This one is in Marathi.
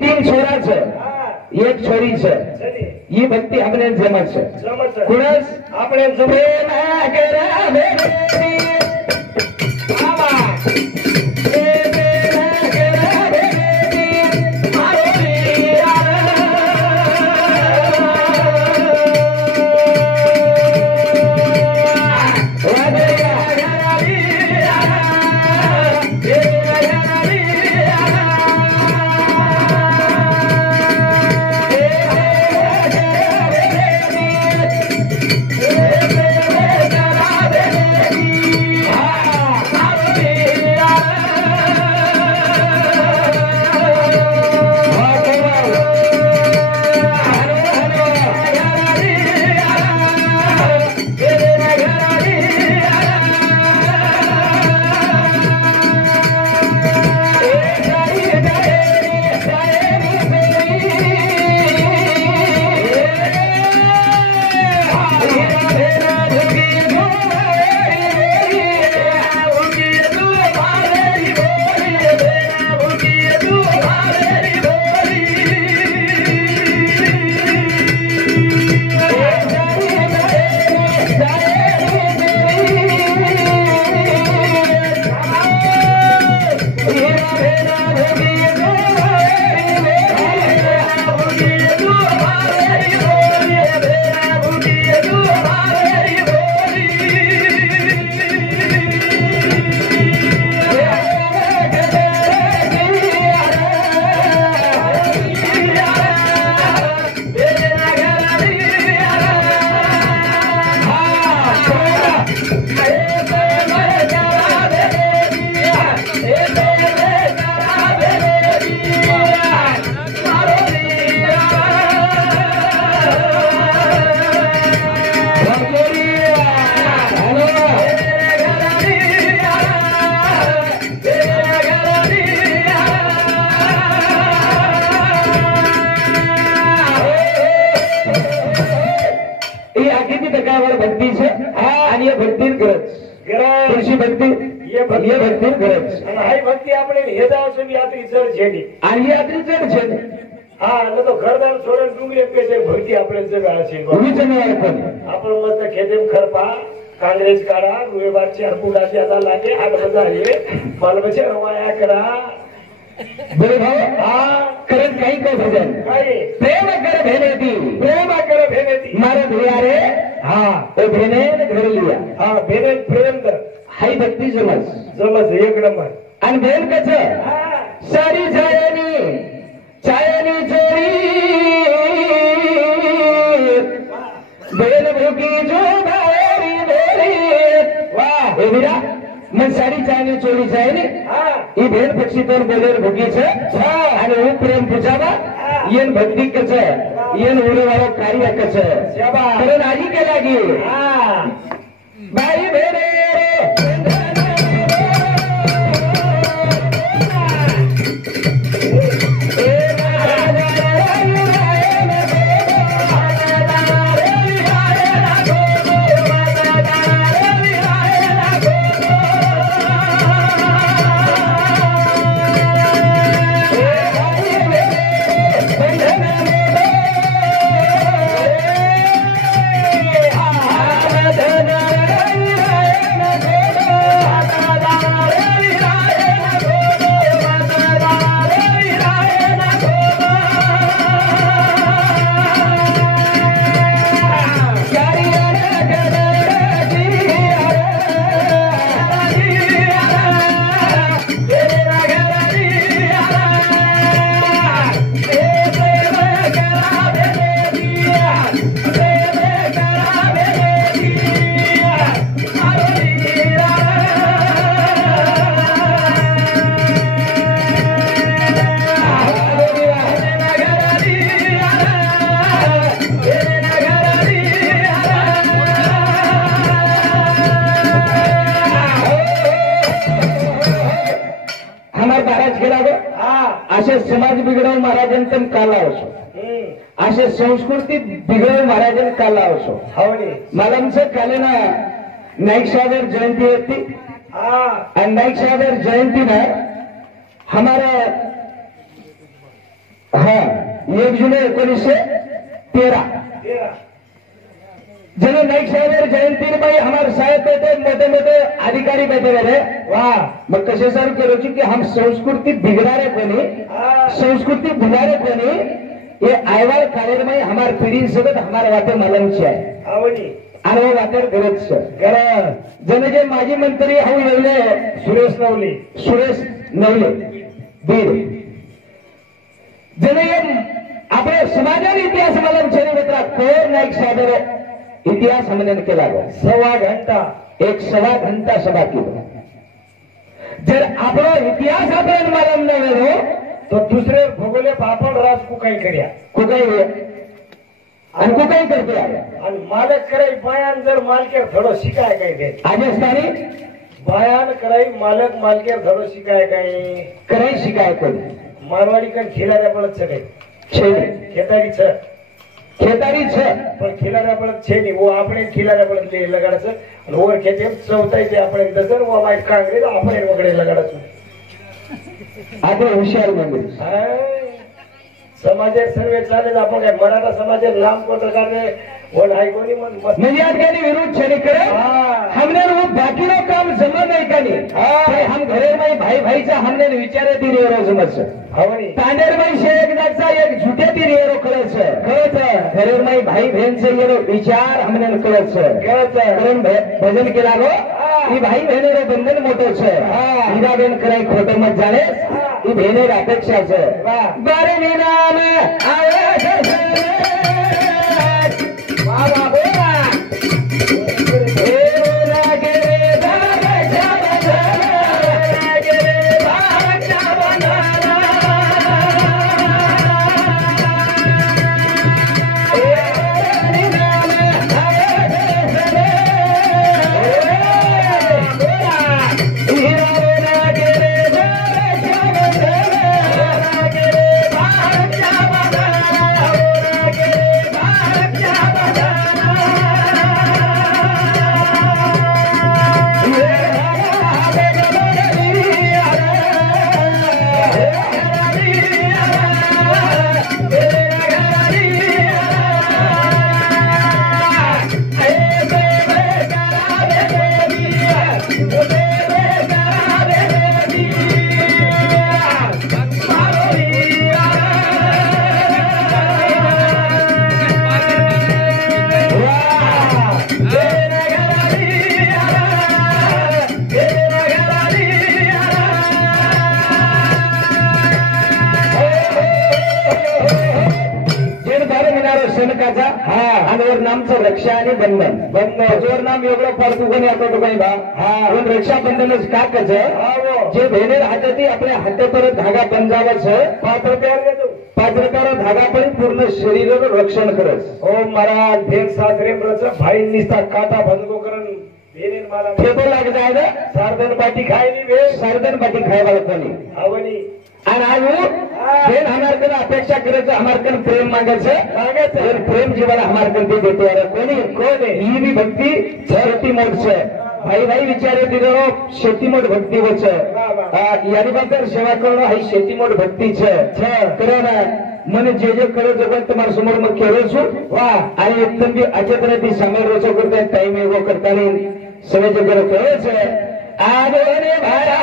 तीन छोरा છે એક છોરી છે ઈ ભક્તિ આપણે જમત છે કુણસ આપણે જમે ના કરાવે આવા भक्ति છે અને એ ભક્તિ ગરજ તુલસી ભક્તિ ये भक्ति गरज અને હાઈ ભક્તિ આપણે હેદા છે યાત્રી સર છેડી આ યાત્રી સર છે હા એટલે તો ઘરદાર છોડે ડુંગળી કે છે ભક્તિ આપણે જે આ છે ભૂમિ જનાર પણ આપણો મત ખેદેમ ખરપા कांग्रेस काढा रुएबारची हरपुडाची आता लागे आग बदलाले बालबचे रवाया करा बरे भाऊ हा करत काही को भजन काय प्रेम कर भेनेती मारे धिया रे हा तो भेने घर लिया हा भेने प्रेम कर हाई भक्ती समज एक नंबर आणि भेन कस सारी छायानी चोरी भेन भुकी जो मीरा मन सारी चायनी चोरी जाय ने ई भेन पक्षी तर बोलेर भुकी छे आणि હું પ્રેમ પૂછાવા યન ભક્તિ કછે યન ઓરે વાળો કાર્ય કછે શાબાશ તને આજી કે લાગી હા બાઈ ભેરે असे समाज बिघडव महाराजांतन काला असो असे संस्कृती बिघडव महाराजन काला असो मलांचं कालेना नाईक सागर जयंती होती नाईक सागर जयंती ना हमारा हाँ 1 जुलै 1913 જેને નાઈક સાહેબ જયંતીભાઈ हमारे साहेब बैठे मोठे मोठे अधिकारी बैठे रहे वाह मग कसे सर करो की हम संस्कृती बिगड़ारे कोणी संस्कृती बिगाड़े कोणी ये आयवाल कालेर में हमार पीढ़ी सगत हमारे वाटे मलम छे आवनी आणि वाटेर गरज छे जने जे माजी मंत्री हाऊ येले सुरेश नवले बीड जने आपले समाजाचा इतिहास मलम छे मित्रा कोर नाईक साहेब इतिहास हमने केला सवा घंटा सभा केली जर आपला इतिहास आपण मलम नाही हो तो दुसरे भोगले पापड राज कुकाई कर्या कुकाई आणि कुकाई करते आणि मालक कराई बायान जर मालकेर थोडं शिकाय काय ते आजस्थानी बायान कराई मालक मालकेर थोडं शिकाय काय कराई शिकाय कोण मारवाडी का खिलाऱ्या पडत सगळे खेतारी छ पण खिलाऱ्या पडत छे नाही वो આપણે ખિલારા પડત લે લગાડશે અને ઓર ખેતે સૌતાઈ છે આપણે દસર વો લાઈટ કાંગરે આપણે વગડે લગાડશું આપણે હોશિયાર મંદિર समाजे सर्वे चालेल आपण काय मराठा समाजे लांब पत्रकारने वन हाय कोणी मर्यादगानी विरोध छे करे हमने वो बाकी नो काम जमा नहीं कनी हम घरे में भाई भाई चा हमने विचारे दी रे रोज समझ हवनी तांडेर में से एक जाचा एक झूठे दी रे रो खरच घरे में भाई बहन से ये विचार हमने खरच कारण भजन केला रो ई भाई बहने रे बंधन मोटो छे हीरा बेन कराई खोटो मत जाने ई बहने रे अपेक्षा छे बारे नाम आवे छे बाबा बोला रक्षा आणि बंधन जोर नाम वेगळं पडतो कोणी आता तो काही बा पण रक्षाबंधनच का कच जे भेनेर हाताती आपल्या हातापर धागा बंधावच पात्रकार धागा पण पूर्ण शरीराचं रक्षण करत ओ महाराज भेन सासरे ब्रच भाई निस्ता काटा भंगो करण भेनेर मला फेबो लाग जाय ना सारदन पाटी खायली वे सारदन पाटी खायला कोणी आवनी आणि आज बेन हमारे अपेक्षा करायचं हमारे प्रेम मागायचं प्रेम जीवाला हमारे देते कोणी कोण ही भी भक्ती शेती मोठ છે भाई भाई विचारे दिलो शेती मोठ भक्ती वच यानी बंदर सेवा करणं ही शेती मोठ भक्ती છે કરે ને મને જે જે કરો જગત તમારા સમોર માં કેરો છું વાહ અને એકદમ બી અચેતનથી સામે રોચો કરતા ટાઈમ એવો કરતા નહીં સમય જગ્યાનો કહે છે આ બોલે ભારા